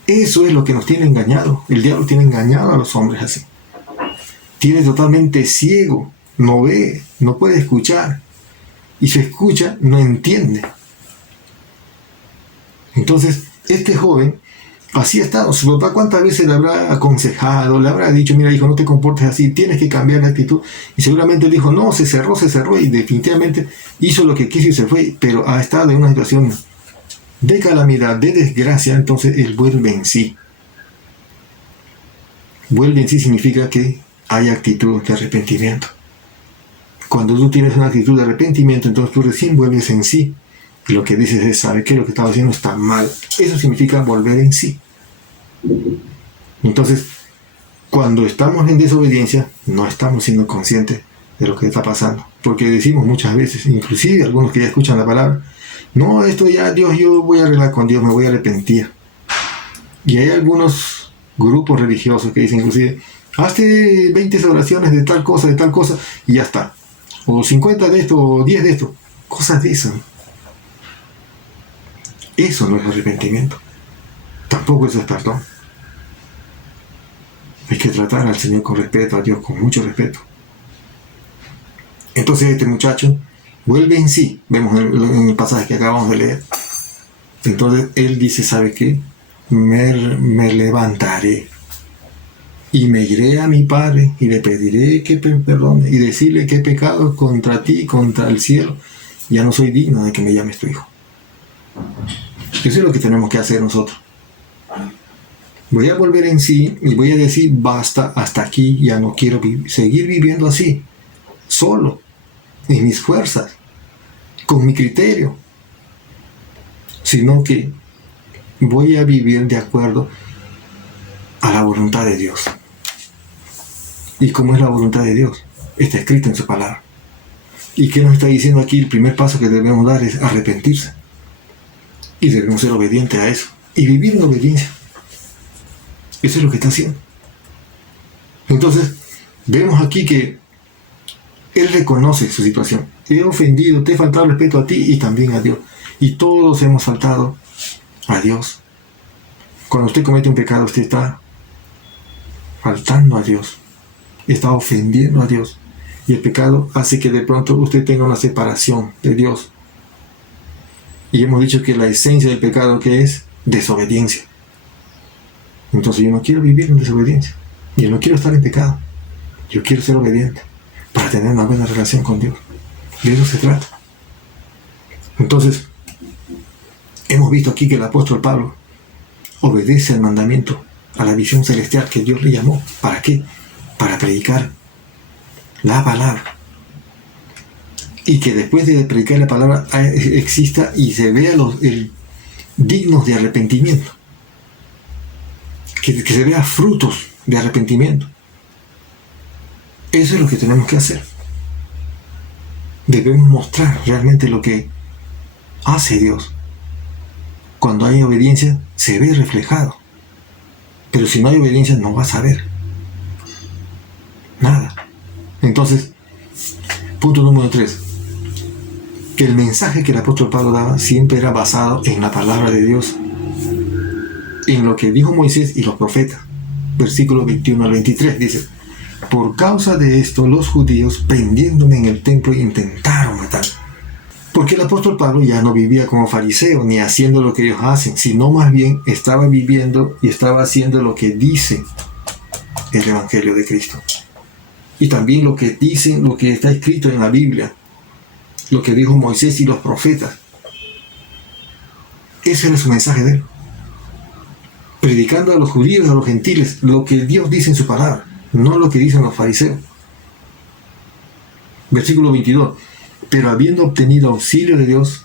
Eso es lo que nos tiene engañado. El diablo tiene engañado a los hombres así. Tiene totalmente ciego, no ve, no puede escuchar. Y si escucha, no entiende. Entonces, este joven así ha estado. Su papá cuántas veces le habrá aconsejado, le habrá dicho, mira hijo, no te comportes así, tienes que cambiar la actitud. Y seguramente él dijo, no, se cerró y definitivamente hizo lo que quiso y se fue, pero ha estado en una situación de calamidad, de desgracia. Entonces él vuelve en sí. Vuelve en sí significa que hay actitud de arrepentimiento. Cuando tú tienes una actitud de arrepentimiento, entonces tú recién vuelves en sí. Y lo que dices es, ¿sabe qué? Lo que estaba haciendo está mal. Eso significa volver en sí. Entonces, cuando estamos en desobediencia, no estamos siendo conscientes de lo que está pasando. Porque decimos muchas veces, inclusive algunos que ya escuchan la palabra, no, esto ya, Dios, yo voy a arreglar con Dios, me voy a arrepentir. Y hay algunos grupos religiosos que dicen inclusive, hazte 20 oraciones de tal cosa, y ya está. O 50 de esto, o 10 de esto. Cosas de esas. Eso no es arrepentimiento. Tampoco eso es perdón. Hay que tratar al Señor con respeto, a Dios con mucho respeto. Entonces este muchacho vuelve en sí. Vemos en el pasaje que acabamos de leer. Entonces él dice, ¿sabe qué? Me levantaré y me iré a mi padre y le pediré que me perdone y decirle que he pecado contra ti, contra el cielo. Ya no soy digno de que me llames tu hijo. Eso es lo que tenemos que hacer nosotros. Voy a volver en sí y voy a decir, basta, hasta aquí, ya no quiero seguir viviendo así, solo, en mis fuerzas, con mi criterio, sino que voy a vivir de acuerdo a la voluntad de Dios. ¿Y cómo es la voluntad de Dios? Está escrito en su palabra. ¿Y qué nos está diciendo aquí? El primer paso que debemos dar es arrepentirse. Y debemos ser obedientes a eso. Y vivir en obediencia. Eso es lo que está haciendo. Entonces, vemos aquí que él reconoce su situación. He ofendido, te he faltado respeto a ti y también a Dios. Y todos hemos faltado a Dios. Cuando usted comete un pecado, usted está faltando a Dios. Está ofendiendo a Dios. Y el pecado hace que de pronto usted tenga una separación de Dios. Y hemos dicho que la esencia del pecado que es desobediencia. Entonces yo no quiero vivir en desobediencia. Yo no quiero estar en pecado. Yo quiero ser obediente para tener una buena relación con Dios. De eso se trata. Entonces, hemos visto aquí que el apóstol Pablo obedece al mandamiento, a la visión celestial que Dios le llamó. ¿Para qué? Para predicar la palabra. Y que después de predicar la palabra exista y se vea los dignos de arrepentimiento. Que se vea frutos de arrepentimiento. Eso es lo que tenemos que hacer. Debemos mostrar realmente lo que hace Dios. Cuando hay obediencia, se ve reflejado. Pero si no hay obediencia, no vas a ver nada. Entonces, punto número 3. Que el mensaje que el apóstol Pablo daba siempre era basado en la palabra de Dios, en lo que dijo Moisés y los profetas. Versículo 21 al 23 dice: por causa de esto los judíos, prendiéndome en el templo, intentaron matar. Porque el apóstol Pablo ya no vivía como fariseo ni haciendo lo que ellos hacen, sino más bien estaba viviendo y estaba haciendo lo que dice el Evangelio de Cristo. Y también lo que dicen, lo que está escrito en la Biblia, lo que dijo Moisés y los profetas. Ese era su mensaje de él. Predicando a los judíos y a los gentiles lo que Dios dice en su palabra, no lo que dicen los fariseos. Versículo 22. Pero habiendo obtenido auxilio de Dios,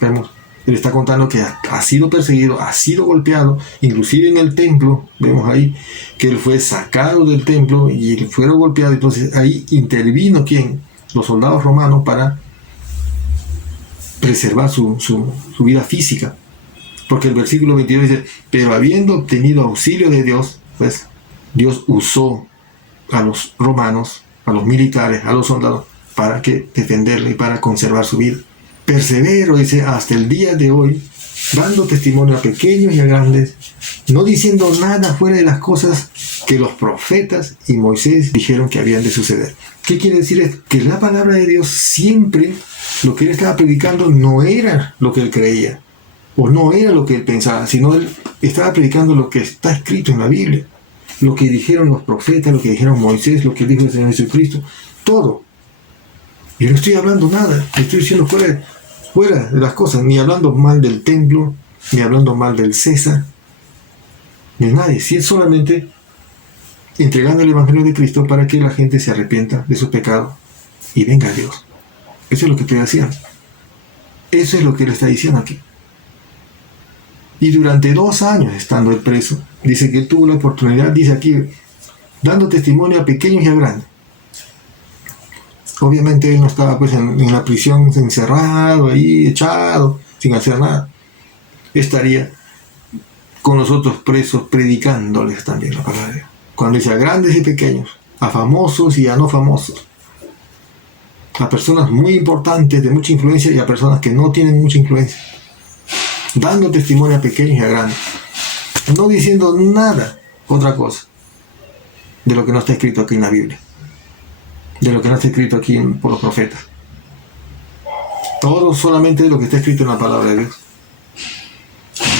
vemos, él está contando que ha sido perseguido, ha sido golpeado, inclusive en el templo, vemos ahí que él fue sacado del templo y él fue golpeado. Entonces ahí intervino ¿quién? Los soldados romanos para preservar su vida física. Porque el versículo 22 dice, pero habiendo obtenido auxilio de Dios, pues Dios usó a los romanos, a los militares, a los soldados, para que defenderle y para conservar su vida. Persevero, dice, hasta el día de hoy, dando testimonio a pequeños y a grandes, no diciendo nada fuera de las cosas que los profetas y Moisés dijeron que habían de suceder. ¿Qué quiere decir esto? Que la palabra de Dios siempre, lo que él estaba predicando no era lo que él creía, o no era lo que él pensaba, sino él estaba predicando lo que está escrito en la Biblia, lo que dijeron los profetas, lo que dijeron Moisés, lo que dijo el Señor Jesucristo, todo. Yo no estoy hablando nada, estoy diciendo fuera de las cosas, ni hablando mal del templo, ni hablando mal del César, ni de nadie, si es solamente entregando el Evangelio de Cristo para que la gente se arrepienta de sus pecados y venga a Dios. Eso es lo que estoy haciendo. Eso es lo que él está diciendo aquí. Y durante 2 años estando él preso, dice que tuvo la oportunidad, dice aquí, dando testimonio a pequeños y a grandes. Obviamente él no estaba pues en la prisión encerrado, ahí echado, sin hacer nada. Estaría con los otros presos predicándoles también la palabra de Dios. Cuando dice a grandes y pequeños, a famosos y a no famosos, a personas muy importantes, de mucha influencia, y a personas que no tienen mucha influencia, dando testimonio a pequeños y a grandes, no diciendo nada, otra cosa, de lo que no está escrito aquí en la Biblia, de lo que no está escrito aquí por los profetas. Todo solamente lo que está escrito en la palabra de Dios.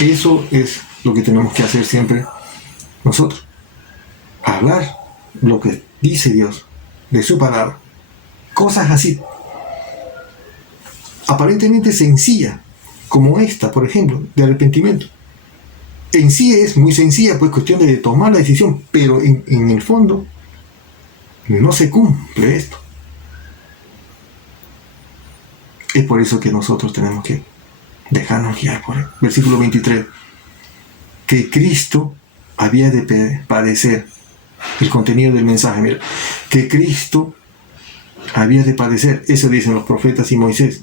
Eso es lo que tenemos que hacer siempre nosotros. Hablar lo que dice Dios, de su palabra. Cosas así, aparentemente sencillas, como esta, por ejemplo, de arrepentimiento. En sí es muy sencilla, pues cuestión de tomar la decisión, pero en el fondo no se cumple esto. Es por eso que nosotros tenemos que dejarnos guiar por él. Versículo 23. Que Cristo había de padecer. El contenido del mensaje, mira. Que Cristo había de padecer. Eso dicen los profetas y Moisés.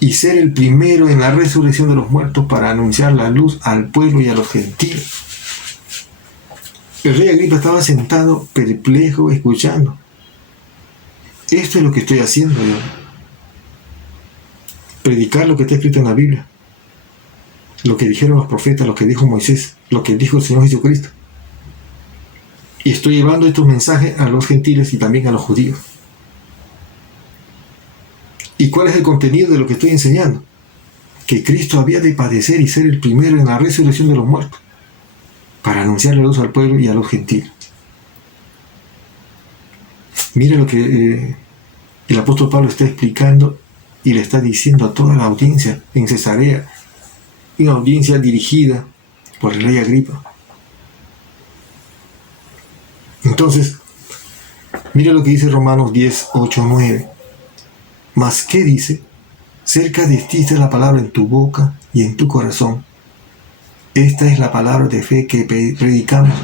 Y ser el primero en la resurrección de los muertos para anunciar la luz al pueblo y a los gentiles. El rey Agripa estaba sentado, perplejo, escuchando. Esto es lo que estoy haciendo yo. Predicar lo que está escrito en la Biblia. Lo que dijeron los profetas, lo que dijo Moisés, lo que dijo el Señor Jesucristo. Y estoy llevando estos mensajes a los gentiles y también a los judíos. ¿Y cuál es el contenido de lo que estoy enseñando? Que Cristo había de padecer y ser el primero en la resurrección de los muertos, para anunciar la luz al pueblo y a los gentiles. Mira lo que el apóstol Pablo está explicando y le está diciendo a toda la audiencia en Cesarea, una audiencia dirigida por el rey Agripa. Entonces, mira lo que dice Romanos 10, 8, 9. Mas, ¿qué dice? Cerca de ti está la palabra en tu boca y en tu corazón. Esta es la palabra de fe que predicamos,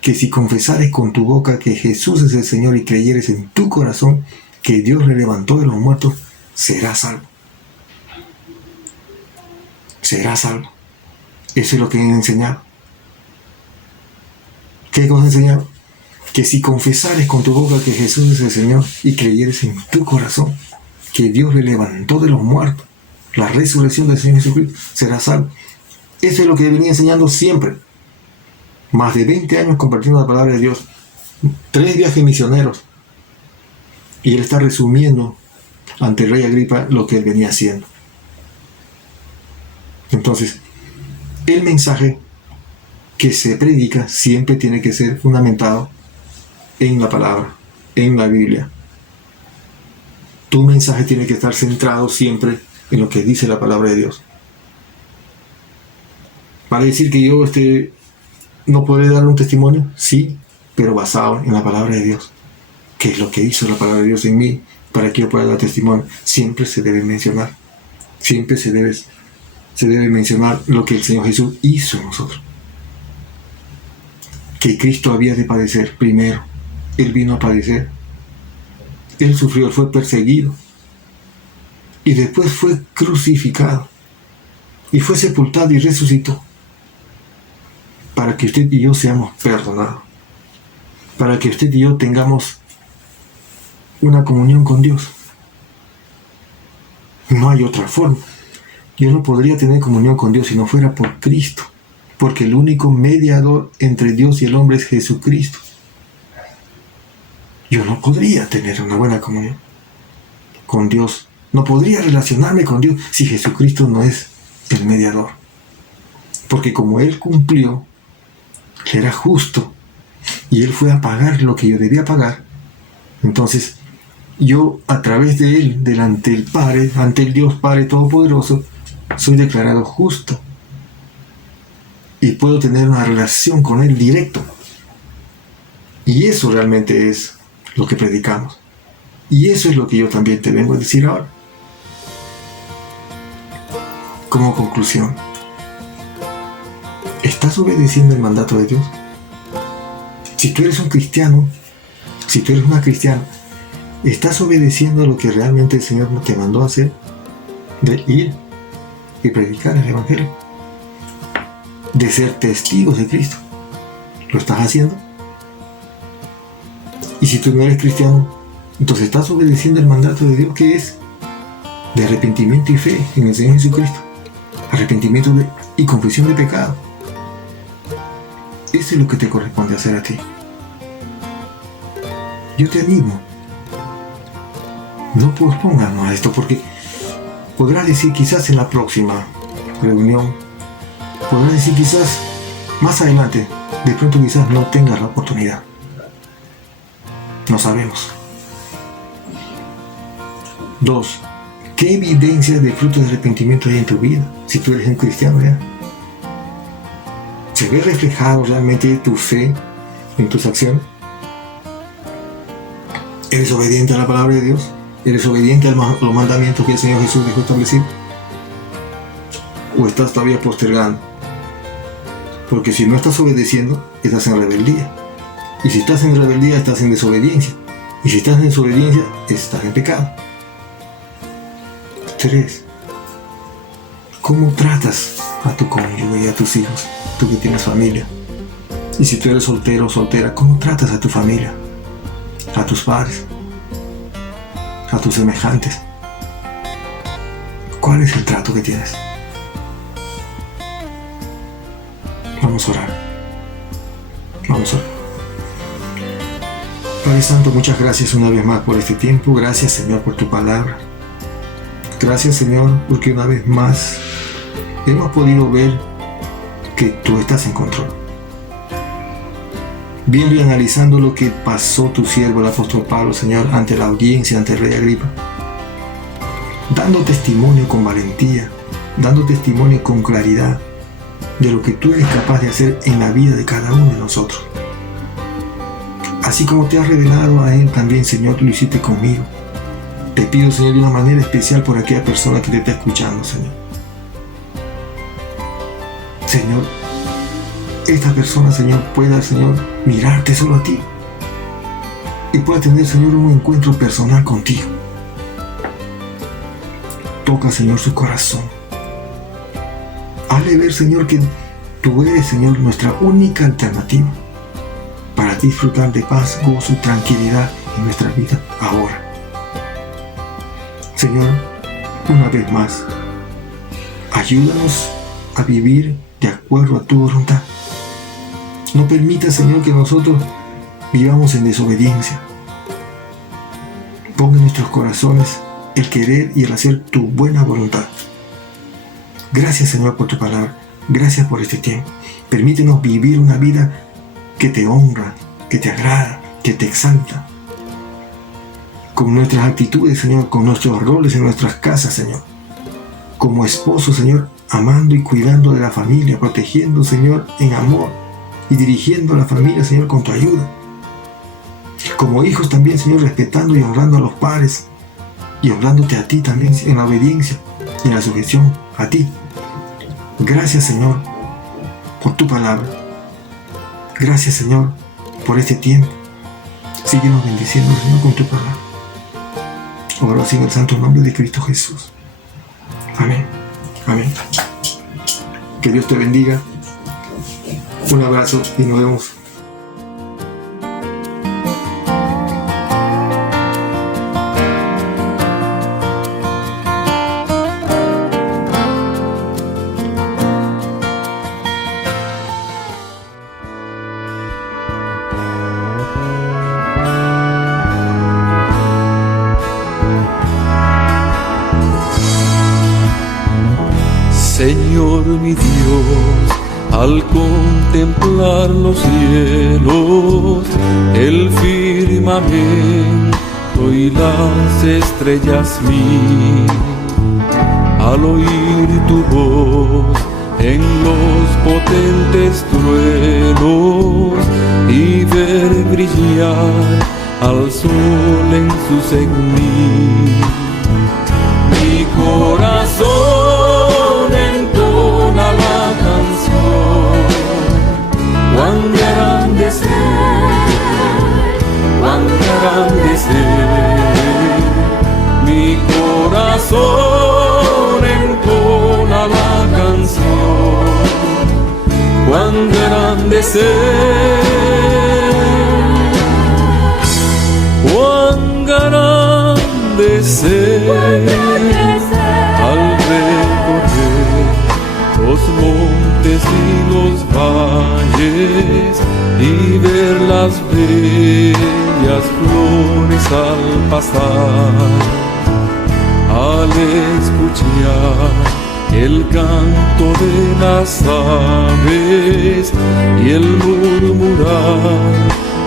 que si confesares con tu boca que Jesús es el Señor y creyeres en tu corazón que Dios le levantó de los muertos, serás salvo. Serás salvo. Eso es lo que han enseñado. ¿Qué cosa enseñado? Que si confesares con tu boca que Jesús es el Señor y creyeres en tu corazón que Dios le levantó de los muertos, la resurrección del Señor Jesucristo, será salvo. Eso es lo que venía enseñando siempre. Más de 20 años compartiendo la palabra de Dios. 3 viajes misioneros. Y él está resumiendo ante el rey Agripa lo que él venía haciendo. Entonces, el mensaje que se predica siempre tiene que ser fundamentado en la palabra, en la Biblia. Tu mensaje tiene que estar centrado siempre en lo que dice la palabra de Dios. ¿Para decir que yo no podré dar un testimonio? Sí, pero basado en la palabra de Dios. ¿Qué es lo que hizo la palabra de Dios en mí para que yo pueda dar testimonio? Siempre se debe mencionar. Siempre se debe mencionar lo que el Señor Jesús hizo en nosotros. Que Cristo había de padecer primero. Él vino a padecer. Él sufrió, fue perseguido. Y después fue crucificado. y fue sepultado y resucitó para que usted y yo seamos perdonados, para que usted y yo tengamos una comunión con Dios. No hay otra forma. Yo no podría tener comunión con Dios si no fuera por Cristo, porque el único mediador entre Dios y el hombre es Jesucristo. Yo no podría tener una buena comunión con Dios. No podría relacionarme con Dios si Jesucristo no es el mediador. Porque como Él cumplió, Él era justo, y Él fue a pagar lo que yo debía pagar, entonces yo a través de Él, delante del Padre, ante el Dios Padre Todopoderoso, soy declarado justo. Y puedo tener una relación con Él directo. Y eso realmente es lo que predicamos. Y eso es lo que yo también te vengo a decir ahora. Como conclusión, ¿estás obedeciendo el mandato de Dios? Si tú eres un cristiano, si tú eres una cristiana, ¿estás obedeciendo lo que realmente el Señor te mandó a hacer? De ir y predicar el Evangelio, de ser testigos de Cristo. ¿Lo estás haciendo? Y si tú no eres cristiano, entonces estás obedeciendo el mandato de Dios, que es de arrepentimiento y fe en el Señor Jesucristo, arrepentimiento y confesión de pecado. Eso es lo que te corresponde hacer a ti. Yo te animo, no pospongas más esto, porque podrás decir quizás en la próxima reunión, podrás decir quizás más adelante, de pronto quizás no tengas la oportunidad. No sabemos. 2. ¿Qué evidencias de frutos de arrepentimiento hay en tu vida? Si tú eres un cristiano ya, ¿se ve reflejado realmente tu fe en tus acciones? ¿Eres obediente a la palabra de Dios? ¿Eres obediente a los mandamientos que el Señor Jesús dejó establecido? ¿O estás todavía postergando? Porque si no estás obedeciendo, estás en rebeldía. Y si estás en rebeldía, estás en desobediencia. Y si estás en desobediencia, estás en pecado. 3. ¿Cómo tratas a tu cónyuge y a tus hijos? Tú que tienes familia. Y si tú eres soltero o soltera, ¿cómo tratas a tu familia? A tus padres, a tus semejantes. ¿Cuál es el trato que tienes? Vamos a orar. Vamos a orar. Padre Santo, muchas gracias una vez más por este tiempo. Gracias, Señor, por tu palabra. Gracias, Señor, porque una vez más hemos podido ver que tú estás en control. Viendo y analizando lo que pasó tu siervo, el apóstol Pablo, Señor, ante la audiencia, ante el rey Agripa, dando testimonio con valentía, dando testimonio con claridad de lo que tú eres capaz de hacer en la vida de cada uno de nosotros. Así como te has revelado a él también, Señor, tú lo hiciste conmigo. Te pido, Señor, de una manera especial por aquella persona que te está escuchando, Señor. Señor, esta persona, Señor, pueda, Señor, mirarte solo a ti y pueda tener, Señor, un encuentro personal contigo. Toca, Señor, su corazón. Hazle ver, Señor, que tú eres, Señor, nuestra única alternativa para disfrutar de paz, gozo y tranquilidad en nuestra vida ahora. Señor, una vez más, ayúdanos a vivir de acuerdo a tu voluntad. No permita, Señor, que nosotros vivamos en desobediencia. Ponga en nuestros corazones el querer y el hacer tu buena voluntad. Gracias, Señor, por tu palabra. Gracias por este tiempo. Permítenos vivir una vida que te honra, que te agrada, que te exalta. Con nuestras actitudes, Señor, con nuestros roles en nuestras casas, Señor. Como esposo, Señor, amando y cuidando de la familia, protegiendo, Señor, en amor y dirigiendo a la familia, Señor, con tu ayuda. Como hijos también, Señor, respetando y honrando a los padres y honrándote a ti también en la obediencia y en la sujeción a ti. Gracias, Señor, por tu palabra. Gracias, Señor, por este tiempo. Síguenos bendiciendo, Señor, con tu palabra. Oro así en el santo nombre de Cristo Jesús. Amén. Amén. Que Dios te bendiga. Un abrazo y nos vemos. Señor mi Dios, al contemplar los cielos, el firmamento y las estrellas mil, al oír tu voz en los potentes truenos y ver brillar al sol en su cegnil, mi corazón entona la canción. Cuán grande es Él, cuán grande es Él. Mi corazón entona la canción. Cuán grande es Él, cuán grande es Él. Al recorrer los montes y los valles y ver las bellas flores al pasar, al escuchar el canto de las aves y el murmurar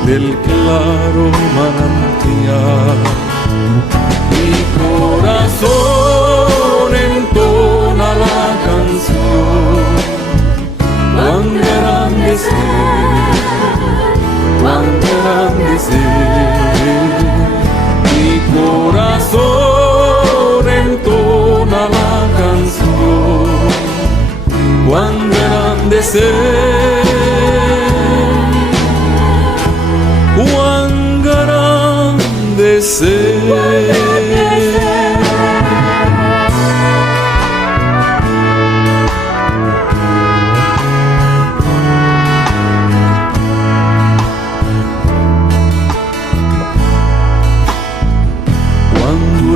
del claro manantial, mi corazón entona la canción. Cuán grande es Él, cuán grande es Él. Mi corazón entona la canción. Cuán grande es Él, cuán grande es Él.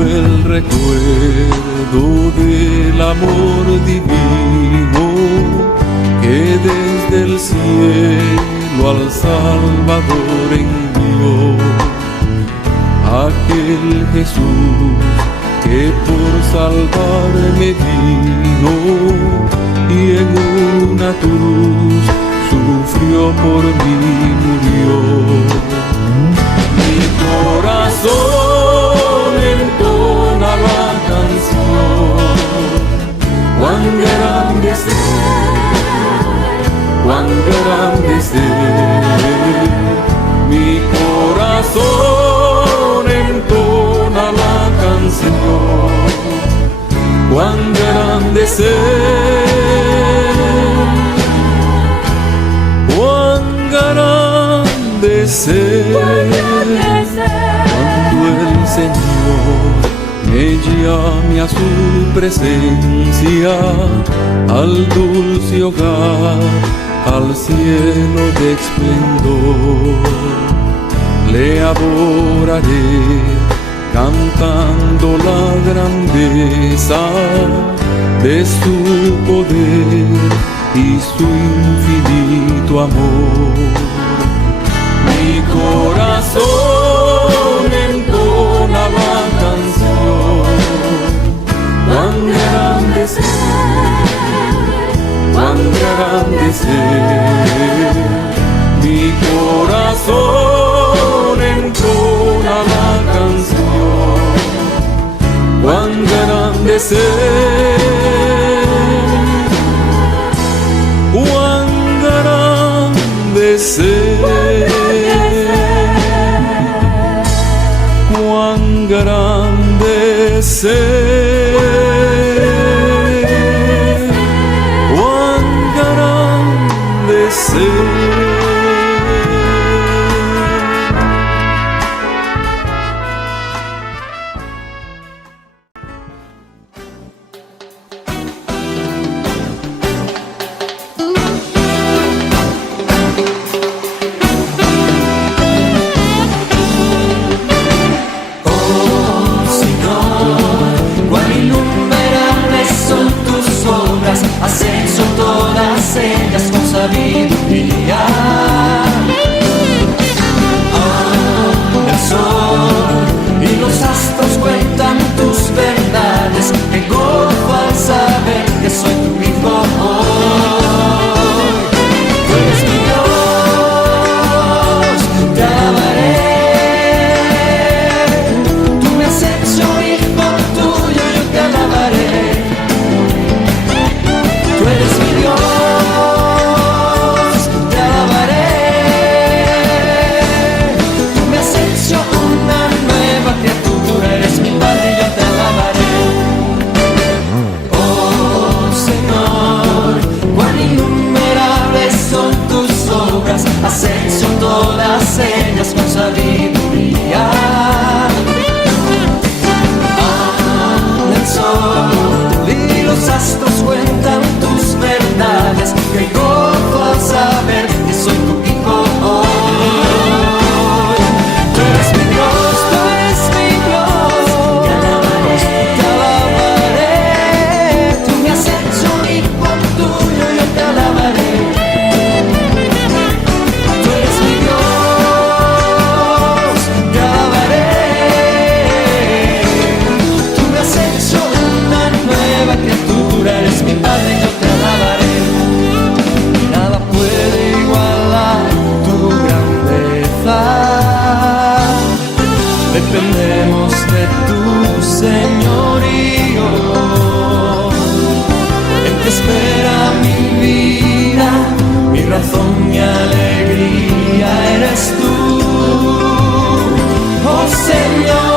El recuerdo del amor divino que desde el cielo al Salvador envió, aquel Jesús que por salvarme vino y en una cruz sufrió por mí, murió. Mi corazón entona la canción. Cuán grande es Él, cuán grande es Él. Mi corazón entona la canción. Cuán grande es Él, cuán grande es Él. Cuando el Señor me llame a su presencia, al dulce hogar, al cielo de esplendor, le adoraré cantando la grandeza de su poder y su infinito amor. Mi corazón entona la canción. Cuán grande es Él, cuán grande es Él. Mi corazón entona la canción. Cuán grande es Él, cuán grande es Él. Cuán grande es Él, cuán grande es Él. sabiduría. El sol y los astros cuentan tus verdades, me gozo al saber que soy tu hijo hoy. Tú eres mi Dios, te alabaré. Tú me has hecho hijo tuyo, yo te alabaré. Tú eres mi Dios, te alabaré. Tú me has hecho una nueva criatura, eres mi Padre y yo te alabaré. Oh Señor, cuán innumerables son tus obras, has hecho todas ellas con sabiduría. El sol y los astros cuentan tus verdades, que gozo al saber que soy tu hijo hoy. Tú eres mi Dios, tú eres mi Dios, te alabaré. Tú me has hecho hijo tuyo, yo te alabaré. Tú eres mi Dios, te alabaré. Tú me has hecho una nueva criatura, eres mi Padre y yo te alabaré. Nada puede igualar tu grandeza. Dependemos de tu señorío. En ti espera mi vida, mi razón, mi alegría eres tú, oh Señor.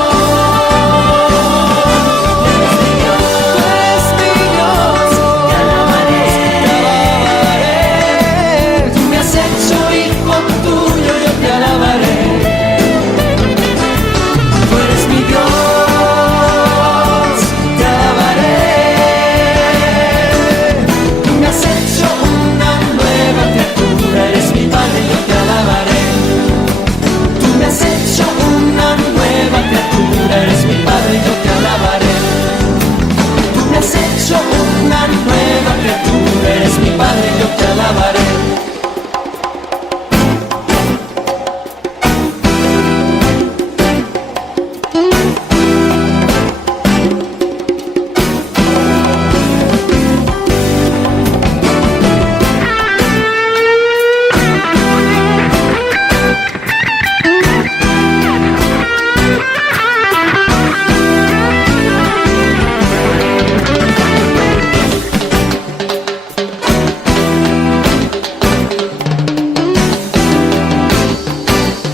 Eres mi Padre y yo te alabaré. Tú me has hecho una nueva criatura, eres mi Padre y yo te alabaré.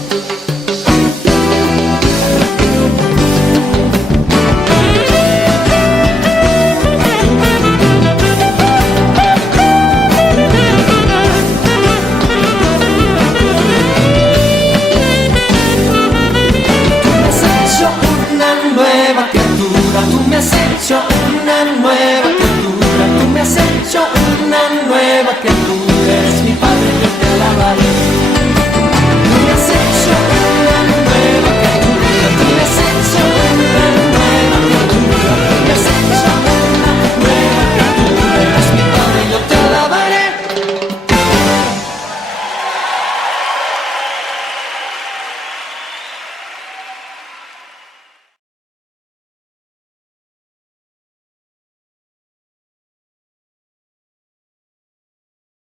Tú me has hecho una nueva criatura, tú me has hecho una nueva criatura.